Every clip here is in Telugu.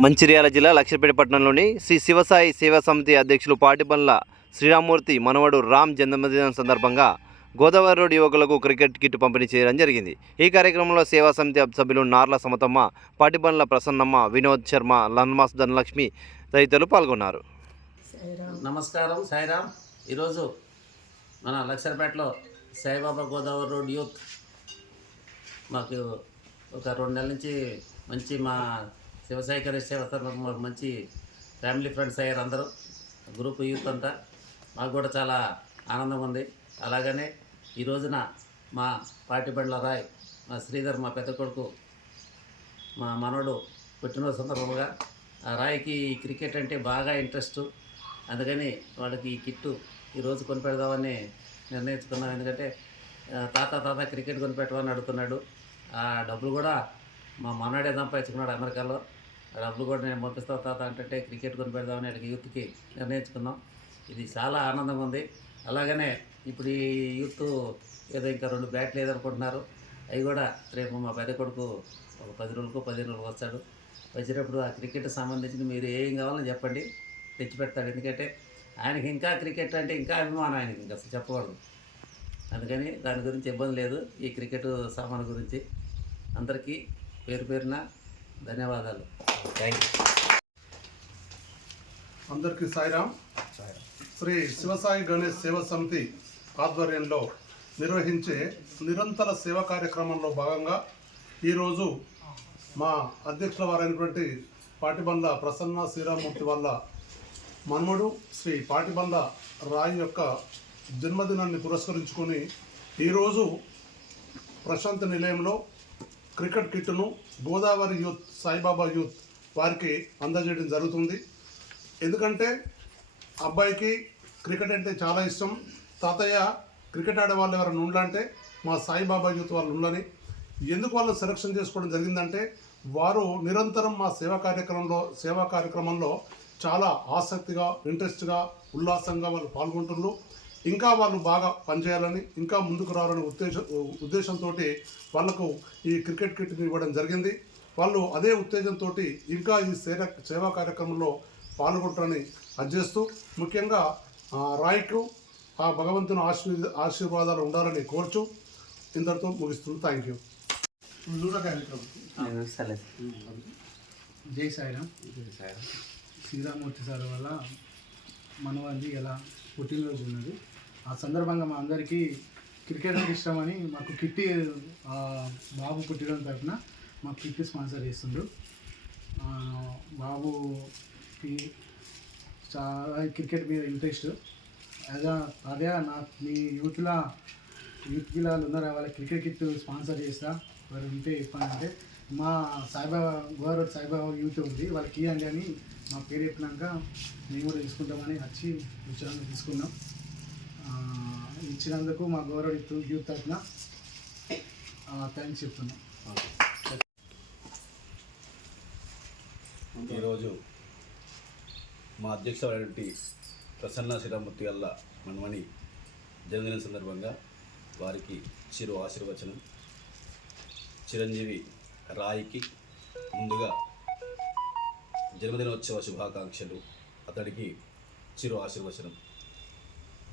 మంచిర్యాల జిల్లా లక్ష్మీపేట పట్టణంలోని శ్రీ శివసాయి సేవా సమితి అధ్యక్షులు పాటిబండ్ల శ్రీరామూర్తి మనవడు రామ్ జన్మదినం సందర్భంగా గోదావరి రోడ్ యువకులకు క్రికెట్ కిట్ పంపిణీ చేయడం జరిగింది. ఈ కార్యక్రమంలో సేవా సమితి సభ్యులు నార్ల సమతమ్మ పాటిబండ్ల ప్రసన్నమ్మ వినోద్ శర్మ లన్మాస్ ధనలక్ష్మి తదితరులు పాల్గొన్నారు. నమస్కారం సాయిరామ్. ఈరోజు మన లక్షరపేటలో సాయిబాబా గోదావరి రోడ్ యూత్ మాకు ఒక రెండు నెలల నుంచి మంచి మా శివశేఖర్ సేవ మాకు మంచి ఫ్యామిలీ ఫ్రెండ్స్ అయ్యారు అందరూ. గ్రూప్ యూత్ అంతా. మాకు కూడా చాలా ఆనందం ఉంది. అలాగనే ఈ రోజున మా పాటిబండ్ల రాయ్ మా శ్రీధర్ మా పెద్ద కొడుకు మా మనవడు పుట్టినరోజు సందర్భంగా ఆ రాయికి ఈ క్రికెట్ అంటే బాగా ఇంట్రెస్ట్. అందుకని వాళ్ళకి ఈ కిట్టు ఈరోజు కొనిపెడదామని నిర్ణయించుకున్నాం. ఎందుకంటే తాత తాత క్రికెట్ కొనిపెట్టమని అడుగుతున్నాడు. ఆ డబ్బులు కూడా మా మనవాడే సంపాదించుకున్నాడు అమెరికాలో. డబ్బులు కూడా నేను పంపిస్తాను తాత అంటే క్రికెట్ కొని పెడదామని వాళ్ళకి యూత్కి నిర్ణయించుకున్నాం. ఇది చాలా ఆనందం ఉంది. అలాగనే ఇప్పుడు ఈ యూత్ ఏదో ఇంకా రెండు బ్యాట్లు లేదనుకుంటున్నారు. అవి కూడా రేపు మా పెద్ద కొడుకు ఒక పది రోజులకు పది రోజులకు వస్తాడు. వచ్చినప్పుడు ఆ క్రికెట్ సంబంధించి మీరు ఏం కావాలో చెప్పండి. తెచ్చిపెడతాడు ఎందుకంటే ఆయనకి ఇంకా క్రికెట్ అంటే ఇంకా అభిమానం ఆయనకి. ఇంకా అసలు చెప్పకూడదు. అందుకని దాని గురించి ఇబ్బంది లేదు. ఈ క్రికెట్ సామాను గురించి అందరికీ పేరు పేరున ధన్యవాదాలు. థ్యాంక్ యూ అందరికీ సాయిరామ్ శ్రీ శివసాయి గణేష్ సేవా సమితి ఆధ్వర్యంలో నిర్వహించే నిరంతర సేవా కార్యక్రమంలో భాగంగా ఈరోజు మా అధ్యక్షుల వారైనటువంటి పాటిబంద ప్రసన్న శ్రీరామూర్తి వల్ల మన్ముడు శ్రీ పాటిబంద రాయి యొక్క జన్మదినాన్ని పురస్కరించుకొని ఈరోజు ప్రశాంత్ నిలయంలో క్రికెట్ కిట్ను గోదావరి యూత్ సాయిబాబా యూత్ వారికి అందజేయడం జరుగుతుంది. ఎందుకంటే అబ్బాయికి క్రికెట్ అంటే చాలా ఇష్టం. తాతయ్య క్రికెట్ ఆడే వాళ్ళు ఎవరైనా ఉండాలంటే మా సాయిబాబా యూత్ వాళ్ళు ఉండని ఎందుకు వాళ్ళు సెలక్షన్ చేసుకోవడం జరిగిందంటే వారు నిరంతరం మా సేవా కార్యక్రమంలో సేవా కార్యక్రమంలో చాలా ఆసక్తిగా ఇంట్రెస్ట్గా ఉల్లాసంగా వాళ్ళు పాల్గొంటున్నారు ఇంకా వాళ్ళు బాగా పనిచేయాలని ఇంకా ముందుకు రావాలనే ఉద్దేశ ఉద్దేశంతో వాళ్ళకు ఈ క్రికెట్ కిట్ని ఇవ్వడం జరిగింది. వాళ్ళు అదే ఉత్తేజంతో ఇంకా ఈ సేవ సేవా కార్యక్రమంలో పాల్గొంటారని అర్జిస్తూ ముఖ్యంగా ఆ, రాయ్కు ఆ భగవంతుని ఆశీర్వ ఆశీర్వాదాలు ఉండాలని కోర్చు. ఇంతటితో ముగిస్తుంది థ్యాంక్ యూ. జై సాయిరామ్ శ్రీరామూర్తి సార్ వల్ల మనవాళ్ళది ఎలా పుట్టినరోజు ఉన్నది. ఆ సందర్భంగా మా అందరికీ క్రికెట్ అంటే ఇష్టమని మాకు కిట్టి బాబు పుట్టిన తరఫున మా కిట్టి స్పాన్సర్ చేస్తుండ్రు. బాబు బాబుకి చాలా క్రికెట్ మీద ఇంట్రెస్ట్. అదే అదే నా మీ యూత్లో యూత్ పిల్లలు ఉన్నారా వాళ్ళ క్రికెట్ కిట్ స్పాన్సర్ చేస్తా. వారు ఉంటే చెప్పానంటే మా సాయిబాబా గోవర్ సాయిబాబా యూత్ ఉంది. వాళ్ళకి ఇవ్వండి అని మా పేరు చెప్పినాక మేము కూడా తీసుకుంటామని వచ్చి ఉచితంగా తీసుకున్నాం. ఇచ్చినందుకు మా గౌరవ యూత్ తరఫున థ్యాంక్స్ చెప్తున్నాం. ఈరోజు మా అధ్యక్షుడైనటువంటి ప్రసన్న శ్రీరామూర్తి గల్ల మనమణి జన్మదిన సందర్భంగా వారికి చిరు ఆశీర్వచనం. చిరంజీవి రాయికి ముందుగా జన్మదినోత్సవ శుభాకాంక్షలు. అతడికి చిరు ఆశీర్వచనం.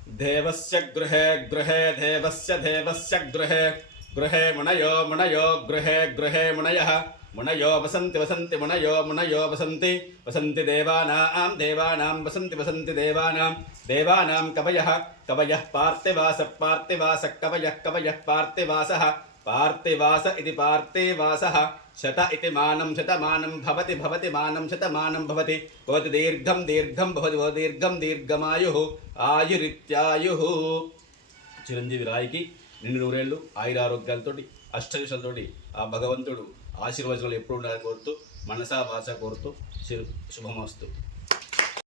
దేవస్య గృహే గృహే దేవస్య దేవస్య గృహే గృహే మునయో మునయో గృహే గృహే మునయః. మునయో వసంతి వసంతి మునయో మునయో వసంతి. వసంతి దేవానాం దేవానాం వసంతి వసంతి దేవానాం. దేవానాం కవయ కవయ పార్థివాస పార్థివాస కవయ కవయ పార్థివాసः. పార్థివాస ఇది పార్థివాసः. శత ఇది మానం శతమానం భవతి భవతి మానం శతమానం భవతి. భవతి దీర్ఘం దీర్ఘం భవతి దీర్ఘం దీర్ఘమాయు. ఆయురిత్యాయు. చిరంజీవి రాయికి నిన్ను నూరేళ్ళు ఆయురారోగ్యాలతోటి అష్టవిషాలతోటి ఆ భగవంతుడు ఆశీర్వచనాలు ఎప్పుడు ఉండాలని కోరుతూ మనసా భాష కోరుతూ శుభమస్తు.